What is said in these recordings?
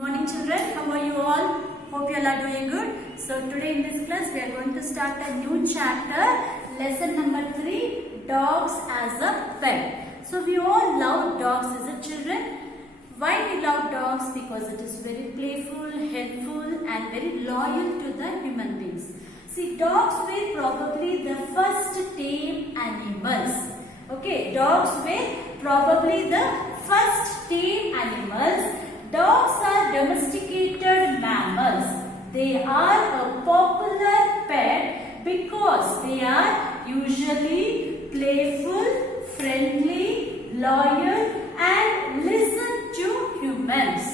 Morning children, how are you all? Hope you all are doing good. So today in this class we are going to start a new chapter, lesson number 3, dogs as a pet. So we all love dogs as a children. Why we love dogs? Because it is very playful, helpful and very loyal to the human beings. See, dogs were probably the first tame animals. Okay, dogs were probably the first tame animals. Dogs are domesticated mammals. They are a popular pet because they are usually playful, friendly, loyal and listen to humans.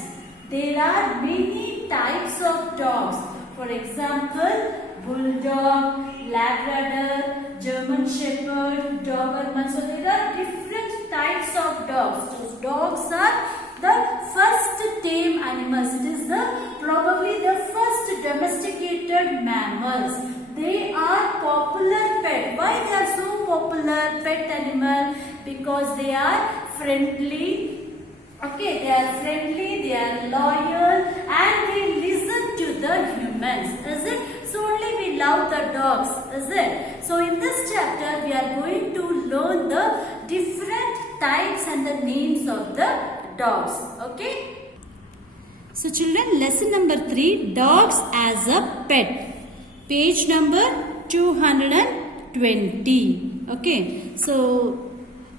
There are many types of dogs. For example, Bulldog, Labrador, German Shepherd, Doberman. So there are different types of dogs. So dogs are the first tame animals. It is probably the first domesticated mammals. They are popular pet. Why they are so popular pet animal? Because they are friendly. Okay, they are friendly, they are loyal and they listen to the humans. Is it? So only we love the dogs. Is it? So in this chapter we are going to learn the different types and the names of the dogs. Okay. So children, lesson number 3, dogs as a pet. Page number 220. Okay. So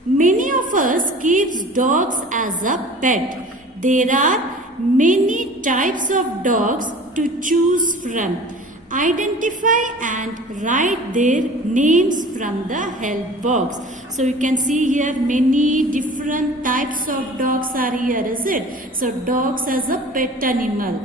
many of us keeps dogs as a pet. There are many types of dogs to choose from. Identify and write their names from the help box. So you can see here many different types of dogs are here, is it? So dogs as a pet animal.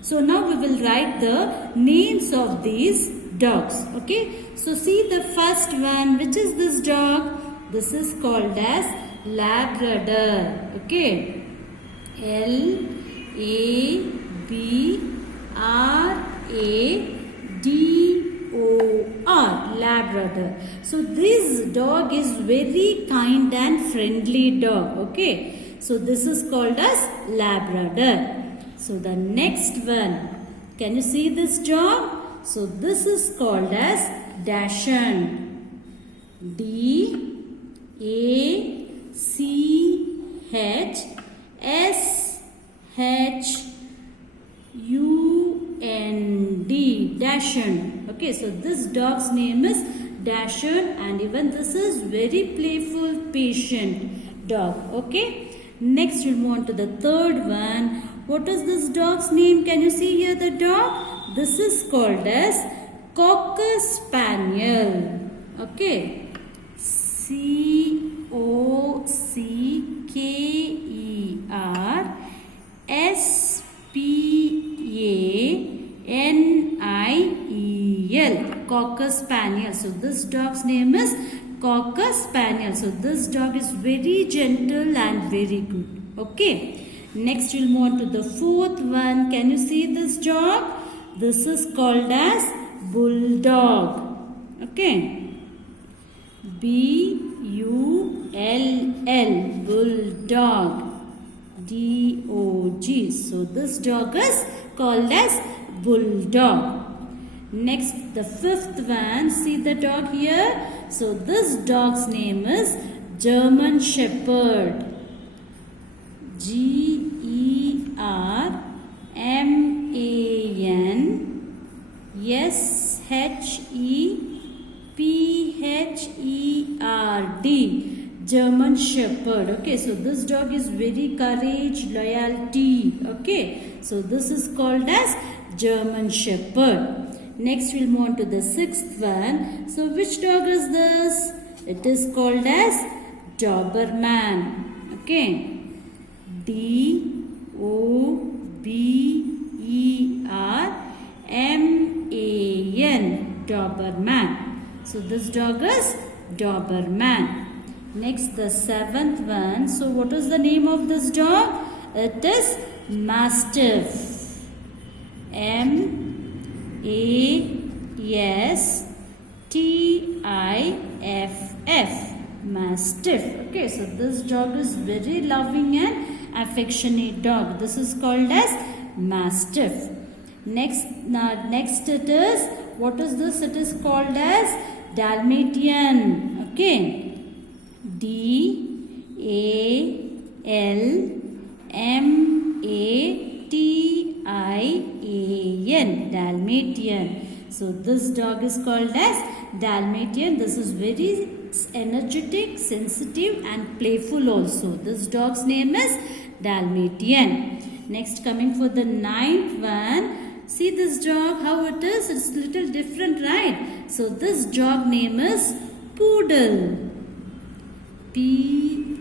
So now we will write the names of these dogs. Okay. So see the first one. Which is this dog? This is called as Labrador. Okay. Labrador. Labrador. So this dog is very kind and friendly dog. Okay. So this is called as Labrador. So the next one. Can you see this dog? So this is called as Dachshund. D-A-C-H-S-H-U-N-D. Dachshund. Okay, so this dog's name is Dachshund and even this is very playful, patient dog. Okay. Next we'll move on to the third one. What is this dog's name? Can you see here the dog? This is called as Cocker Spaniel. Okay. C-O-C-K-E-R-S-P-A-N-I-E-L. Cocker Spaniel. So this dog's name is Cocker Spaniel. So this dog is very gentle and very good. Okay. Next we'll move on to the fourth one. Can you see this dog? This is called as Bulldog. Okay. B-U-L-L. Bulldog. D-O-G. So this dog is called as Bulldog. Next, the fifth one. See the dog here? So this dog's name is German Shepherd. G-E-R-M-A-N-S-H-E-P-H-E-R-D. German Shepherd. Okay, so this dog is very courage, loyalty. Okay, so this is called as German Shepherd. Next we'll move on to the sixth one. So which dog is this? It is called as Doberman. Okay. D-O-B-E-R-M-A-N. Doberman. So this dog is Doberman. Next, the seventh one. So what is the name of this dog? It is Mastiff. M-A-S-T-I-F-F. Mastiff. Okay, so this dog is very loving and affectionate dog. This is called as Mastiff. Next it is, what is this? It is called as Dalmatian. Okay. Dalmatian. Dalmatian. So this dog is called as Dalmatian. This is very energetic, sensitive and playful also. This dog's name is Dalmatian. Next, coming for the 9th one. See this dog, how it is? It's little different, right? So this dog name is Poodle. Poodle.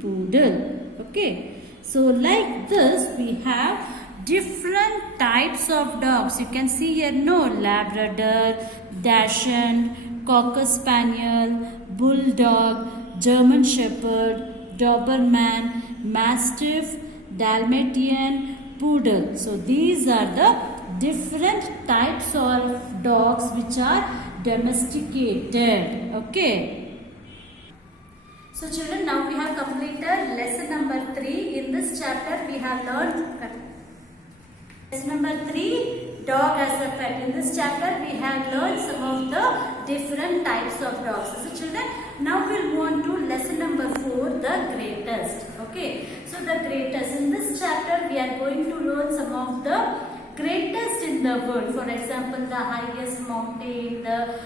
Poodle. Okay. So like this, we have different types of dogs. You can see here, no, Labrador, Dachshund, Cocker Spaniel, Bulldog, German Shepherd, Doberman, Mastiff, Dalmatian, Poodle. So these are the different types of dogs which are domesticated. Okay. So children, now we have completed lesson number 3. In this chapter we have learned lesson number 3, dog as a pet. In this chapter we have learned some of the different types of dogs. So children, now we'll move on to lesson number 4, the greatest. Okay. So the greatest. In this chapter we are going to learn some of the greatest in the world. For example, the highest mountain, the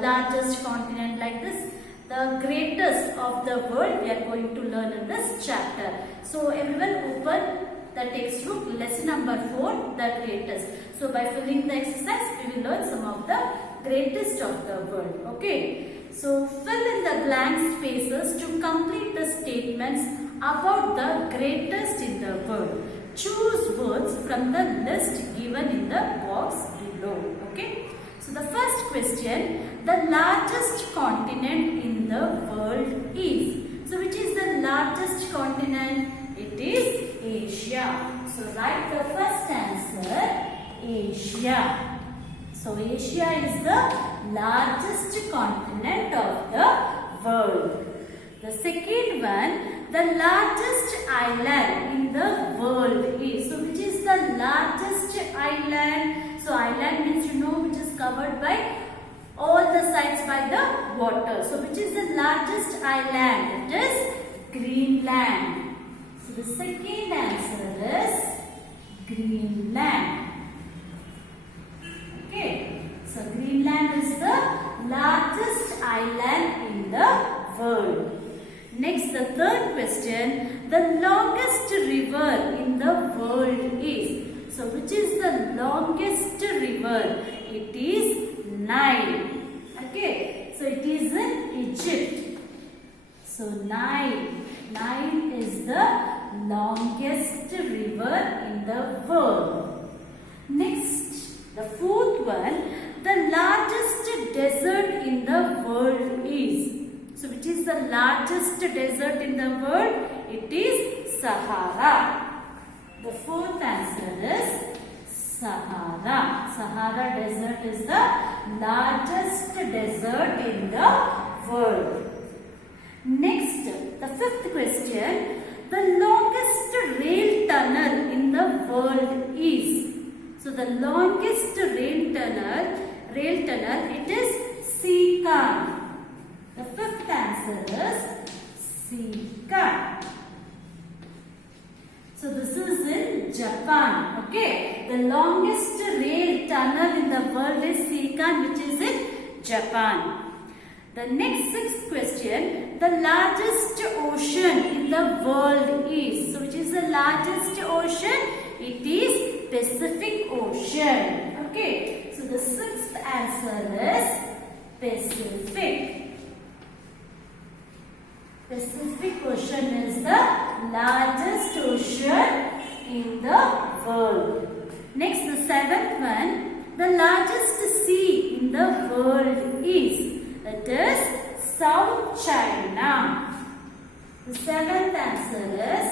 largest continent, like this. The greatest of the world we are going to learn in this chapter. So everyone open the textbook, lesson number 4, the greatest. So by filling the exercise, we will learn some of the greatest of the world. Okay. So fill in the blank spaces to complete the statements about the greatest in the world. Choose words from the list given in the box below. Okay. So the first question, the largest continent in the world is. So which is the largest continent? It is Asia. So write the first answer, Asia. So Asia is the largest continent of the world. The second one, the largest island in the world is. So which is the largest island? So island means which is covered by all the sides by the water. So which is the largest island? It is Greenland. So the second answer is Greenland. Okay. So Greenland is the largest island in the world. Next, the third question, the longest river in the world is. So which is the longest river? It is Nile. Okay. So it is in Egypt. So Nile is the longest river in the world. Next, the fourth one, the largest desert in the world is. So which is the largest desert in the world? It is Sahara. The fourth answer is Sahara. Sahara desert is the largest desert in the world. Next, the fifth question, the longest rail tunnel in the world is. So the longest rail tunnel, it is Sikkan. The fifth answer is Sikkan. So this is in Japan. Okay. The longest rail tunnel in the world is Sikkan, which is in Japan. The next sixth question, the largest ocean in the world is. So which is the largest ocean? It is Pacific Ocean. Okay. So the sixth answer is Pacific. Pacific Ocean is the largest ocean in the world. Next, the seventh one, the largest sea in the world is. It is South China. The seventh answer is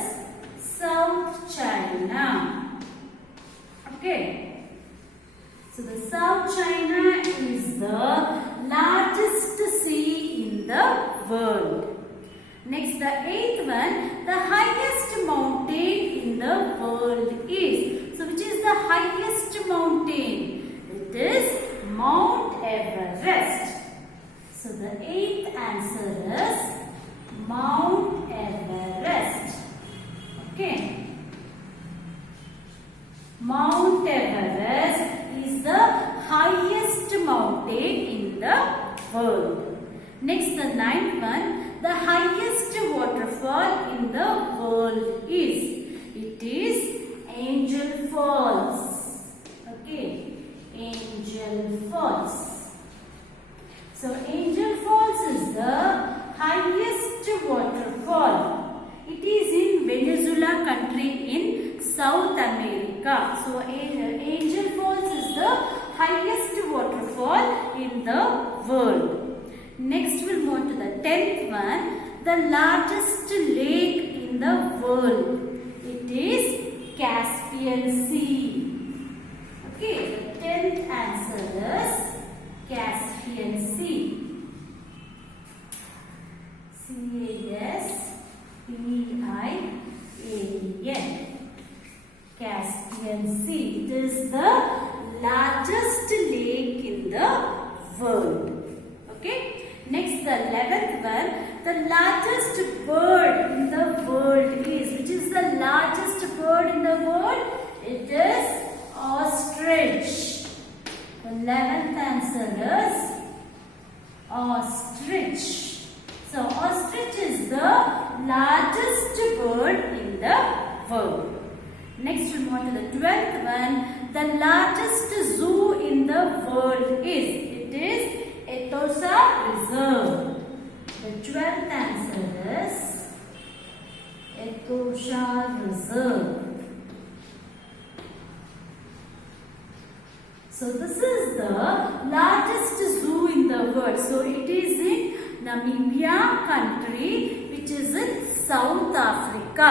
South China. Okay. So the South China is the largest sea in the world. Next, the eighth one, the highest ninth one, the highest waterfall in the world is. It is Angel Falls. Okay, Angel Falls. So Angel Falls is the highest waterfall. It is in Venezuela country in South America. So Angel Falls is the highest waterfall in the world. Next we'll move on to the 10th one, the largest lake in the world. It is Caspian Sea. Okay, the 10th answer is Caspian Sea. C-A-S-P-I-A-N. Caspian Sea. It is the largest lake in the world. Okay. Next, the 11th one. The largest bird in the world is. Which is the largest bird in the world? It is ostrich. The 11th answer is ostrich. So, ostrich is the largest bird in the world. Next, we move on to the 12th one. The largest zoo in the world is. It is Etosha Reserve. The 12th answer is Etosha Reserve. So this is the largest zoo in the world. So it is in Namibia country, which is in South Africa.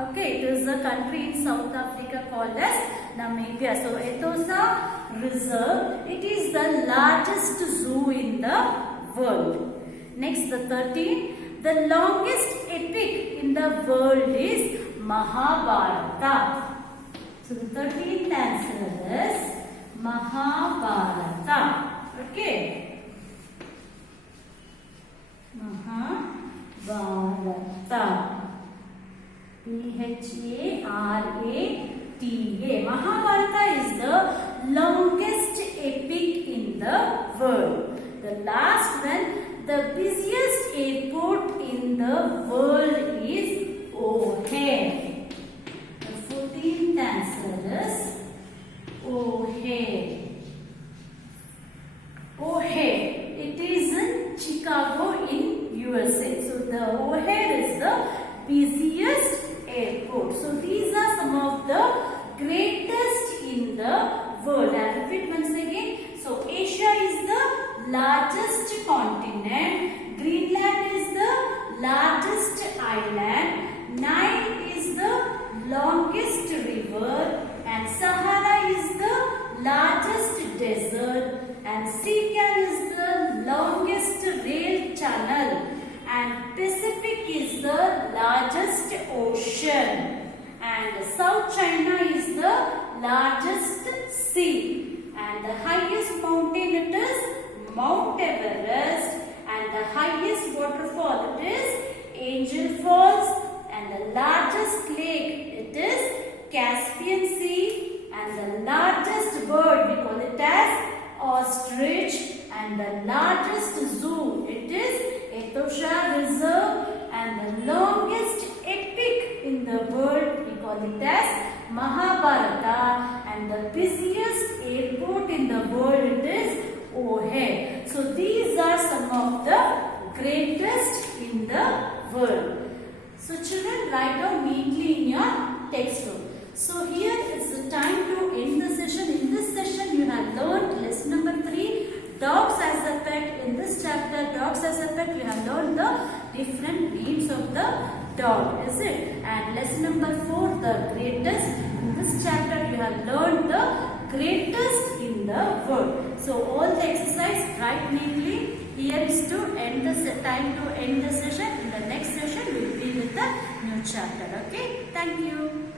Okay, it is a country in South Africa called as Namibia. So Etosha Reserve, it is the largest zoo in the world. Next, the 13th, the longest epic in the world is Mahabharata. So the 13th answer is Mahabharata. Okay. Mahabharata. P-H-A-R-A-T-A. Mahabharata is the longest epic in the world. The last one, the busiest airport in the world is O'Hare. The 14th answer is O'Hare. O'Hare. It is in Chicago in USA. So the O'Hare is the busiest airport. So these are some of the greatest in the world. I'll repeat once again. So Asia is the largest continent. Greenland is the largest island. Nile is the longest river. And Sahara is the largest desert. And Siachen is the longest rail channel. And Pacific is the largest ocean. And South China is the largest sea. And the highest mountain it is Mount Everest. And the highest waterfall it is Angel Falls. And the largest lake it is Caspian Sea. And the largest bird we call it as ostrich. And the largest zoo it is Etosha Reserve. And the longest epic in the world we call it as Mahabharata. And the busiest airport in the world it is O'Hare. So these are some of the greatest in the world. So children, write down neatly in your textbook. So here is the time to end the session. In this session you have learned lesson number 3, dogs as a pet. In this chapter, dogs as a pet, you have learned the different names of the dog, is it? And lesson number 4, the greatest. In this chapter you have learned the greatest in the world. So all the exercise write neatly. Here is to end the time to end the session. In the next session we will be with the new chapter. Okay, thank you.